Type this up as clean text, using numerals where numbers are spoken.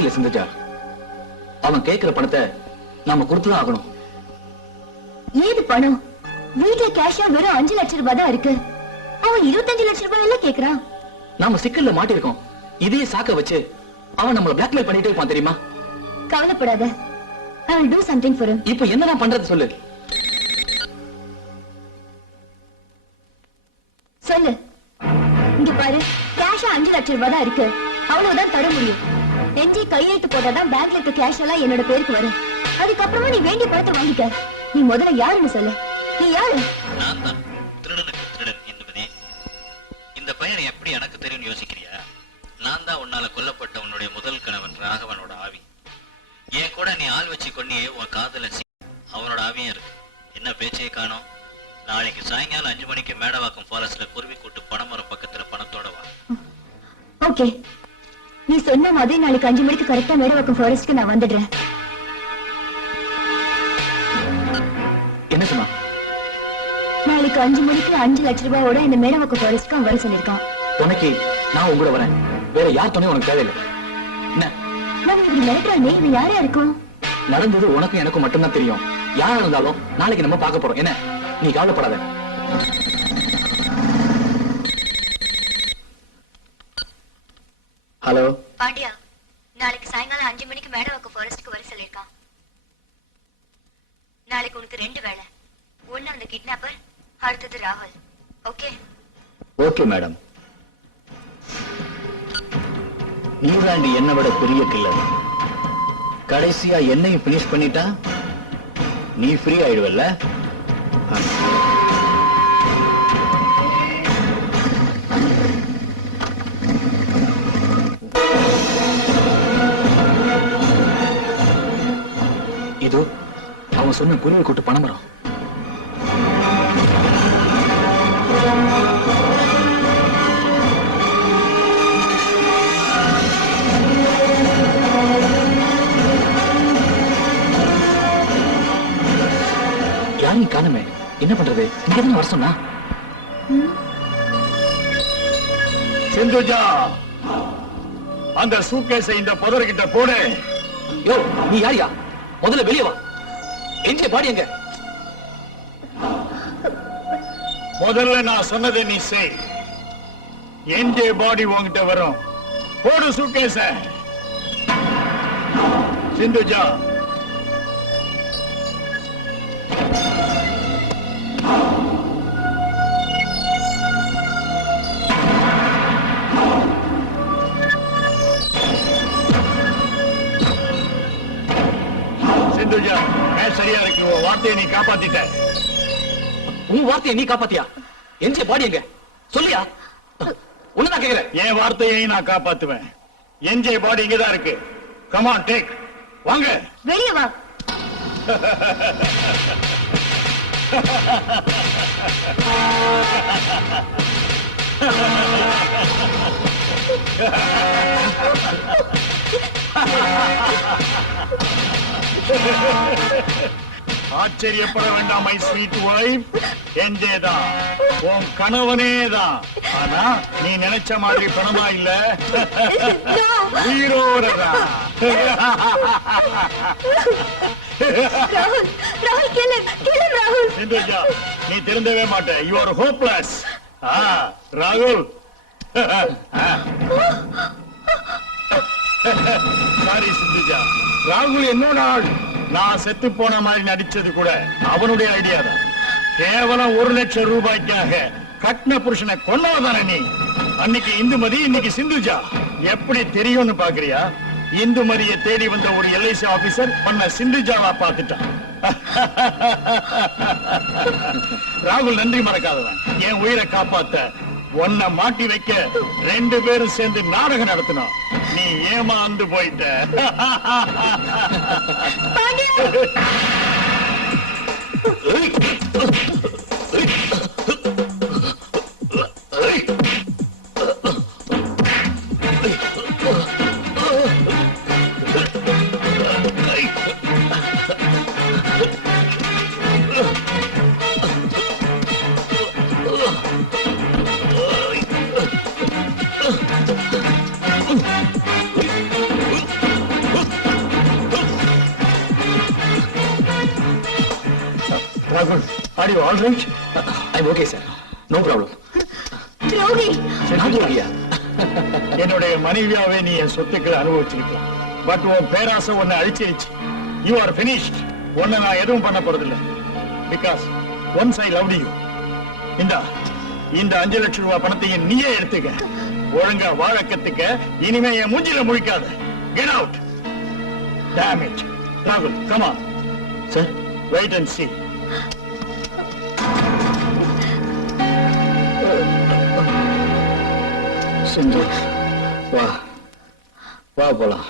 சரியில்லை சிந்துஜா. அவன் கேட்கிற பணத்தை நாம கொடுத்துதான் ஆகணும். ஏது பணம்? வீட்டுல கேஷா வெறும் 5 லட்சம் ரூபாய் தான் இருக்கு. அவன் 25 லட்சம் ரூபாய் எல்லாம் கேக்குறான். நாம சிக்கல்ல மாட்டிருக்கோம். இதே சாக்க வச்சு அவன் நம்மள பிளாக்மெயில் பண்ணிட்டே இருப்பான் தெரியுமா? கவலைப்படாத. I will do something for him. இப்போ என்னதான் பண்றது சொல்லு. சொல்லு. இங்க பாரு, கேஷா 5 லட்சம் ரூபாய் தான் இருக்கு. அவ்வளவுதான் தர முடியும். என்ஜி கையெழுத்து போட்டாதான் பேங்க்ல இருக்க கேஷ் எல்லாம் என்னோட பேருக்கு வரும். அதுக்கப்புறமா நீ வேண்டிய பணத்தை வாங்கிக்க. நீ முதல்ல யாருன்னு சொல்லு. நீ யாரு? நான் தான் திருடனுக்கு திருடன் இந்துமதி. இந்த பையன் எப்படி எனக்கு தெரியும் யோசிக்கிறியா? நான் தான் உன்னால கொல்லப்பட்ட உன்னுடைய முதல் கணவன் ராகவனோட ஆவி. ஏன் கூட நீ ஆள் வச்சு கொன்னியே உன் காதல அவனோட ஆவியும் இருக்கு. என்ன பேச்சையே காணோம். நாளைக்கு சாயங்காலம் 5 மணிக்கு மேடவாக்கம் ஃபாரஸ்ட்ல குருவி கூட்டு பனைமரம் பக்கத்துல பணத்தோட வா. ஓகே, நீ சொன்ன மாதிரி நாளைக்கு 5 மணிக்கு கரெக்டா மேடவாக்கம் ஃபாரஸ்ட்க்கு நான் வந்துடுறேன். என்ன சொன்னா? நாளைக்கு 5 மணிக்கு 5 லட்சம் ரூபாயோட இந்த மேடவாக்கம் ஃபாரஸ்ட்க்கு அவன் வர சொல்லிருக்கான். உனக்கு நான் உங்களோட வரேன். வேற யார் துணையும் உனக்கு தேவையில்லை. என்ன நான் இப்படி மிரட்டுறானே, இது யாரா இருக்கும்? நடந்தது உனக்கும் எனக்கும் மட்டும்தான் தெரியும். யாரா இருந்தாலும் நாளைக்கு நம்ம பார்க்க போறோம். என்ன நீ கவலைப்படாத. ஹலோ பாண்டியா, நாளைக்கு சாயங்காலம் 5 மணிக்கு மேடவாக்கம் ஃபாரஸ்ட்க்கு வர சொல்லிருக்கான். நாளைக்கு உனக்கு 2 வேலை. ஒன்னு அந்த கிட்னாப்பர், அடுத்தது ராகுல். ஓகே? Okay madam. நீதாண்டி என்ன விட பெரிய கில்லர். கடைசியா என்னையும் பினிஷ் பண்ணிட்டா நீ ஃப்ரீ ஆயிடுவல்ல? இதோ அவன் சொன்ன குருவி கூட்டு பணமரம். யாரையும் காணுமே, என்ன பண்றது? இங்க வர சொன்னா சிந்துஜா, அந்த சூட்கேஸை இந்த புதர்கிட்ட போடு. யோ, நீ யாரியா? முதல்ல வெளியே வா. எங்க பாடி எங்க? முதல்ல நான் சொன்னதை நீ செய். என்ஜே பாடி உன்கிட்ட வரும். போடு சூட்கேஸ. சிந்துஜா, சிந்துஜா, சரியா இருக்கு. உன் வார்த்தையை நீ காப்பாத்திட்ட. உன் வார்த்தையை நீ காப்பாத்தியா? என்ஜே பாடி எங்க சொல்லியா? உன்னதான் கேக்குறேன். என் வார்த்தையை நான் காப்பாத்துவேன். என்ஜே பாடி இங்கதான் இருக்கு. Come on, take. வாங்க, வெளியே வா. ஆச்சரியப்பட வேண்டாம் மை ஸ்வீட் வைஃப். என்ஜே தான் உன் கணவனே தான். ஆனா நீ நினைச்ச மாதிரி பணமா இல்ல, உயிரோடதான். சிந்துஜா, நீ திருந்தவே மாட்ட. You are hopeless. ராகுல், சாரி சிந்துஜா. ராகுல் என்னோட ஆள். நான் செத்து போன மாதிரி நடிச்சது கூட அவனுடைய ஐடியா தான். கேவலம் 1 லட்சம் ரூபாய்க்காக கட்ன புருஷனை கொன்னவதானே நீ. அன்னைக்கு இந்துமதி, இன்னைக்கு சிந்துஜா. எப்படி தெரியும்னு பாக்குறியா? இந்துமதியை தேடி வந்த ஒரு எல்ஐசி ஆபீசர் பண்ண சிந்துஜாவா பார்த்துட்டான். ராகுல் நன்றி மறக்காதவன். என் உயிரை காப்பாத்த உன்னை மாட்டி வைக்க 2 பேரும் சேர்ந்து நாடகம் நடத்தினோம். நீ ஏமாந்து போயிட்ட. ராகுல், are you all right? I'm okay, sir. No problem. துரோகி நான் துரோகியா? என்னுடைய மனைவியாவே நீ என் சொத்துக்களை அனுபவிச்சிருக்கலாம். பட் உன் பேராசை உன்னை அழிச்சிருச்சு. You are finished. உன்னை நான் எதுவும் பண்ண போறதில்லை. Because once I loved you. இந்த 5 லட்சம் ரூபாய் பணத்தையும் நீயே எடுத்துக்க. ஒழுங்கா வாழ கத்துக்க. இனிமே என் மூஞ்சில முழிக்காத. Get out. Damn it. Rahul, come on. Sir? Wait and see. சிந்து, வா போலாம்.